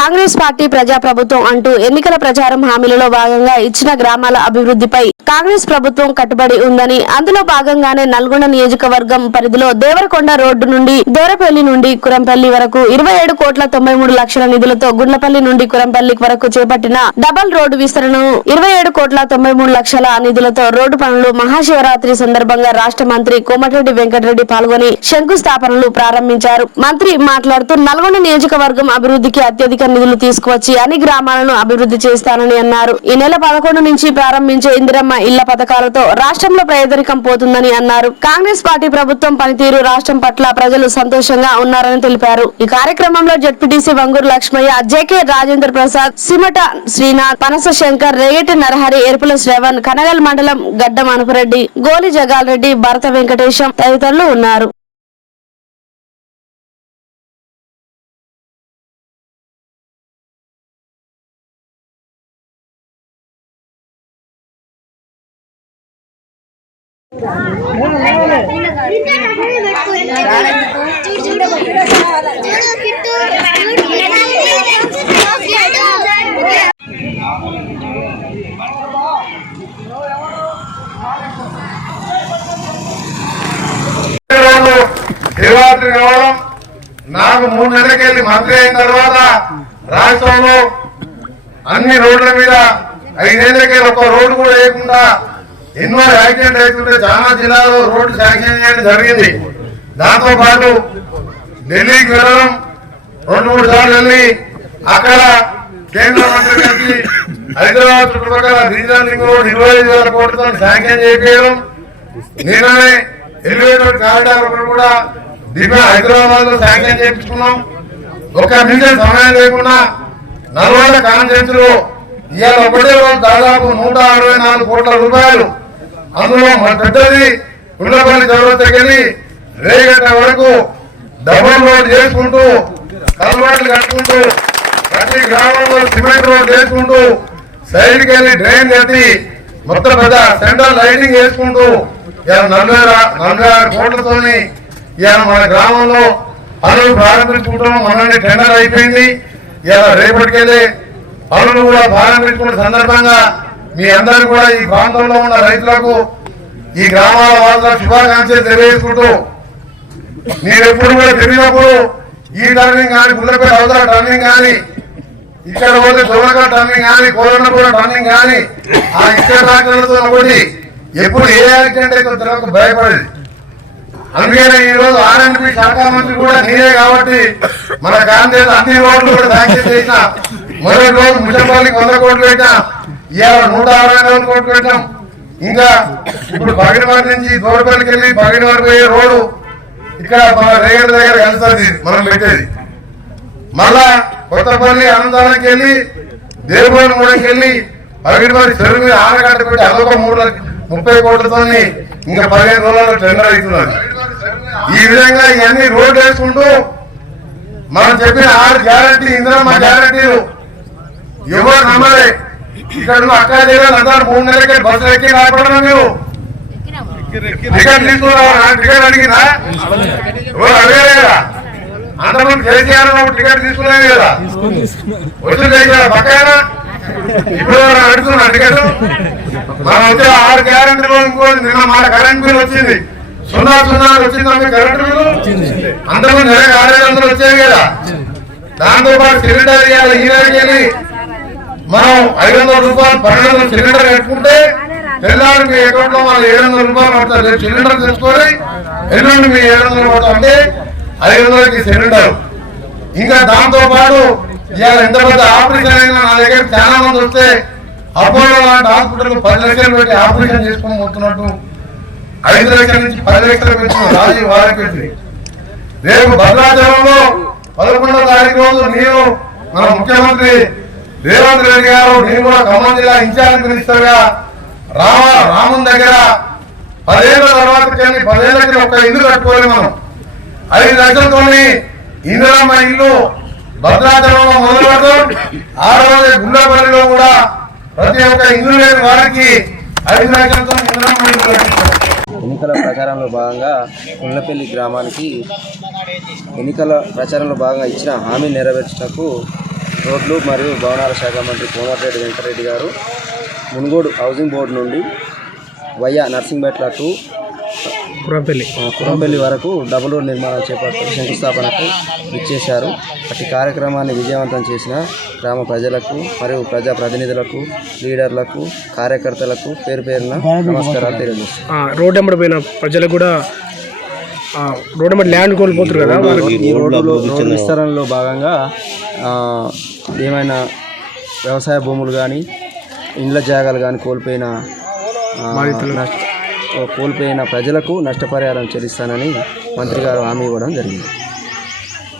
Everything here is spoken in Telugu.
కాంగ్రెస్ పార్టీ ప్రజాప్రభుత్వం అంటూ ఎన్నికల ప్రచారం హామీలలో భాగంగా ఇచ్చిన గ్రామాల అభివృద్ధిపై కాంగ్రెస్ ప్రభుత్వం కట్టుబడి ఉందని, అందులో భాగంగానే నల్గొండ నియోజకవర్గం పరిధిలో దేవరకొండ రోడ్డు నుండి దోరపల్లి నుండి కురంపల్లి వరకు 27,93,00,000 నిధులతో గుండ్లపల్లి నుండి కురంపల్లి వరకు చేపట్టిన డబల్ రోడ్డు విస్తరణను 27,93,00,000 నిధులతో రోడ్డు పనులు మహాశివరాత్రి సందర్భంగా రాష్ట్ర మంత్రి కోమటిరెడ్డి వెంకటరెడ్డి పాల్గొని శంకుస్థాపనలు ప్రారంభించారు. మంత్రి మాట్లాడుతూ నల్గొండ నియోజకవర్గం అభివృద్ధికి అత్యధిక నిధులు తీసుకువచ్చి అన్ని గ్రామాలను అభివృద్ధి చేస్తానని అన్నారు. ఈ నెల 11 నుంచి ప్రారంభించే ఇందిరమ్మ ఇళ్ల పథకాలతో రాష్ట్రంలో పేదరికం పోతుందని అన్నారు. కాంగ్రెస్ పార్టీ ప్రభుత్వం పనితీరు రాష్ట్రం పట్ల ప్రజలు సంతోషంగా ఉన్నారని తెలిపారు. ఈ కార్యక్రమంలో జడ్పీటీసీ వంగూరు లక్ష్మయ్య, జేకే రాజేంద్ర ప్రసాద్, సిమట శ్రీనాథ్, పనస శంకర్, రేగటి నరహరి, ఎరుపుల శ్రవణ్, కనగల్ మండలం గడ్డం అనుపురెడ్డి, గోలి జగాల్ రెడ్డి, భరత వెంకటేశం తదితరులు ఉన్నారు. శివరాత్రి కావడం, నాకు 3 నెలలకెళ్ళి మంత్రి అయిన తర్వాత రాష్ట్రంలో అన్ని రోడ్ల మీద 5 ఏళ్లకెళ్ళి ఒక రోడ్డు కూడా వేయకుండా ఎన్నో యాక్సిడెంట్ అవుతుంటే చాలా జిల్లాలో రోడ్డు శాంక్షన్ చేయడం జరిగింది. దాంతో పాటు ఢిల్లీకి వెళ్ళడం, 2-3 సార్లు వెళ్ళి అక్కడ కేంద్ర మంత్రి కలిసి హైదరాబాద్ చుట్టుపక్కల రీజనల్ రింగ్ రోడ్ 25,000 కోట్లతో శాంక్షన్ చేయడం, నిన్ననే ఎలివేటెడ్ కారిడార్ కూడా హైదరాబాద్ లో శాంక్షన్ చేయించుకున్నాం. ఒక నిమిషం సమయం లేకుండా నల్గొండ కాన్ఫరెన్స్ లో ఇవాళ ఒకటే రోజు దాదాపు 164 కోట్ల రూపాయలు, అందులో మన పెద్దది గుండ్లపల్లి చౌరస్తకెళ్ళి రేగట్ట వరకు డబుల్ రోడ్ చేసుకుంటూ, కల్వర్ట్లు కట్టుకుంటూ, ప్రతి గ్రామంలో సిమెంట్ రోడ్ చేసుకుంటూ, సైడ్కి వెళ్ళి డ్రైన్ కట్టి మొత్తం పెద్ద సెంట్రల్ లైటింగ్ వేసుకుంటూ 46 కోట్లతోని ఇవాళ మన గ్రామంలో పనులు ప్రారంభించుకుంటాం. మనల్ని టెండర్ అయిపోయింది. ఇవాళ రేపటికెళ్ళి పనులు కూడా ప్రారంభించుకున్న సందర్భంగా మీ అందరూ కూడా ఈ ప్రాంతంలో ఉన్న రైతులకు, ఈ గ్రామాల వాళ్ళ శుభాకాంక్షలు తెలియజేసుకుంటూ, మీరు ఎప్పుడు కూడా తిరిగినప్పుడు ఈ టర్నింగ్ కానీ, గుళ్ళపేట అవతల టర్నింగ్ కానీ, ఇక్కడ పోతే దొరక టర్నింగ్ కానీ, కోరన్నపూర టర్నింగ్ కానీ, ఆ ఇసుక ట్రాక్టర్లతో ఒకటి ఎప్పుడు ఏ యాక్సిడెంట్ అయితే తిరగక భయపడేది. అందుకనే ఈ రోజు ఆర్ఎండ్బి శాఖ మంత్రి కూడా నీరే కాబట్టి మన కాంగ్రెస్ అన్ని రోడ్లు కూడా శాంక్షన్ చేసిన. మొదటి రోజు ముషంపల్లికి 100 కోట్లు పెట్టాం, ఇవాళ 164 కోట్లు పెట్టాం. ఇంకా ఇప్పుడు పగిడివారి నుంచి దూరపల్లికి వెళ్ళి పగిడివారి పోయే రోడ్డు ఇక్కడ మన రేగడి దగ్గర కలుస్తుంది మనం పెట్టేది. మళ్ళా కొత్తపల్లి అనంతానికి వెళ్ళి దేవుని మూడకి వెళ్ళి పగిడివారి చెరువు మీద ఆనకట్ట పెట్టి అదొక 30 కోట్లతో ఇంకా 15 రోజుల్లో టెండర్ అవుతున్నారు. ఈ విధంగా ఇవన్నీ రోడ్డు వేసుకుంటూ మనం చెప్పిన 6 గ్యారంటీ, ఇందిరమ్మ గ్యారంటీలు ఎవరు నమ్మలే. ఇక్కడ అక్క జిల్లాలు అంతా 3 నెలలకి బస్సులు ఎక్కి రాకపోవడం, మీరు టికెట్ తీసుకున్నారా? టికెట్ అడిగినా ఎవరు అడగలేదా? అంతమంది కేసీఆర్ టికెట్ తీసుకునేది కదా, వచ్చి చేశారా పక్కన? ఇప్పుడు అడుగుతున్నా టికెట్. మనం వచ్చే 6 గ్యారంటీలో ఇంకో నిన్న మన కరెంట్ బిల్ వచ్చింది 0 వచ్చింది. కరెంట్ బిల్లు అంతమంది నెలకు 6,500 వచ్చాయి కదా. దాంతో పాటు సిలిండర్ ఇవ్వాలి. ఈ నెలకి వెళ్ళి మనం 500 రూపాయలు 1200 సిలిండర్ కట్టుకుంటే తెల్లారి మీ అకౌంట్ లో వాళ్ళు 700 రూపాయలు పడతారు. సిలిండర్ తెచ్చుకొని ఎల్లుండి మీ 700 పడతాం అంటే 500కి సిలిండర్. ఇంకా దాంతో పాటు ఇవాళ ఎంత పెద్ద ఆపరేషన్ అయినా నా దగ్గర చాలా మంది వస్తే అపోలో లాంటి హాస్పిటల్ 10 లక్షలు పెట్టి ఆపరేషన్ చేసుకొని పోతున్నట్టు 5 లక్షల నుంచి 10 లక్షలు పెట్టుకున్నాం రాజీవ్ వారికి. రేపు భద్రాచలంలో 11వ తారీఖు రోజు నేను మన ముఖ్యమంత్రి రేవంత్ రెడ్డి గారు, నేను కూడా ఖమ్మం జిల్లా ఇన్ఛార్జ్ మినిస్టర్గా రామన్ దగ్గర 10 ఏళ్ల తర్వాత కానీ 10 ఏళ్ళకి ఒక ఇల్లు కట్టుకోవాలి. మనం 5 లక్షలతో ఇందిరమ్మ ఇల్లు భద్రాచలంలో మొదలు పెడతాం. ఆ రోజు గుండ్లపల్లిలో కూడా ప్రతి ఒక్క ఇల్లు లేని వారికి 5 లక్షలతో ఇందిరమ్మ ఇల్లు కట్టిస్తాం. ఎన్నికల ప్రచారంలో భాగంగా గుండ్లపల్లి గ్రామానికి ఎన్నికల ప్రచారంలో భాగంగా ఇచ్చిన హామీ నెరవేర్చటకు రోడ్లు మరియు భవనాల శాఖ మంత్రి కోమటిరెడ్డి వెంకటరెడ్డి గారు మునుగోడు హౌసింగ్ బోర్డు నుండి వయ్యా నర్సింగ్పేట టు కురంపల్లి వరకు డబుల్ రోడ్ నిర్మాణం చేపడుతూ శంకుస్థాపనకు ఇచ్చేశారు. అట్టి కార్యక్రమాన్ని విజయవంతం చేసిన గ్రామ ప్రజలకు మరియు ప్రజాప్రతినిధులకు, లీడర్లకు, కార్యకర్తలకు పేరు పేరున నమస్కారాలు తెలియజేస్తాను. రోడ్ వెంబడి పోయిన ప్రజలకు కూడా రోడ్ వెంబడి ల్యాండ్ కోల్పోతారు కదా, ఈ రోడ్డు విస్తరణలో భాగంగా ఏమైనా వ్యవసాయ భూములు కానీ ఇండ్ల జాగాలు కానీ కోల్పోయిన ప్రజలకు నష్టపరిహారం చెల్లిస్తానని మంత్రి గారు హామీ ఇవ్వడం జరిగింది.